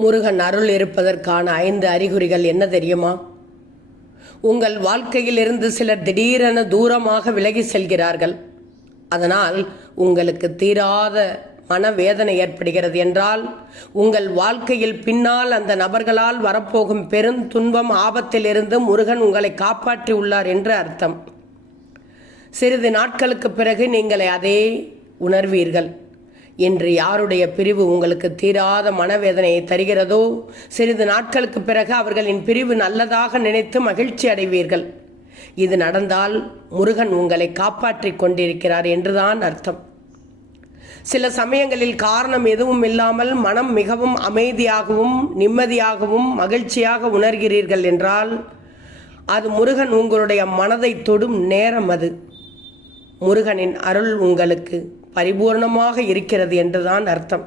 முருகன் அருள் இருப்பதற்கான 5 அறிகுறிகள் என்ன தெரியுமா? உங்கள் வாழ்க்கையிலிருந்து சிலர் திடீரென தூரமாக விலகி செல்கிறார்கள். அதனால் உங்களுக்கு தீராத மனவேதனை ஏற்படுகிறது என்றால், உங்கள் வாழ்க்கையில் பின்னால் அந்த நபர்களால் வரப்போகும் பெரும் துன்பம், ஆபத்திலிருந்து முருகன் உங்களை காப்பாற்றி உள்ளார் என்று அர்த்தம். சிறிது நாட்களுக்கு பிறகு நீங்கள் அதே உணர்வீர்கள். இன்று யாருடைய பிரிவு உங்களுக்கு தீராத மனவேதனையை தருகிறதோ, சிறிது நாட்களுக்கு பிறகு அவர்களின் பிரிவு நல்லதாக நினைத்து மகிழ்ச்சி அடைவீர்கள். இது நடந்தால் முருகன் உங்களை காப்பாற்றி கொண்டிருக்கிறார் என்றுதான் அர்த்தம். சில சமயங்களில் காரணம் எதுவும் இல்லாமல் மனம் மிகவும் அமைதியாகவும் நிம்மதியாகவும் மகிழ்ச்சியாக உணர்கிறீர்கள் என்றால், அது முருகன் உங்களுடைய மனதை தொடும் நேரம். அது முருகனின் அருள் உங்களுக்கு பரிபூர்ணமாக இருக்கிறது என்றுதான் அர்த்தம்.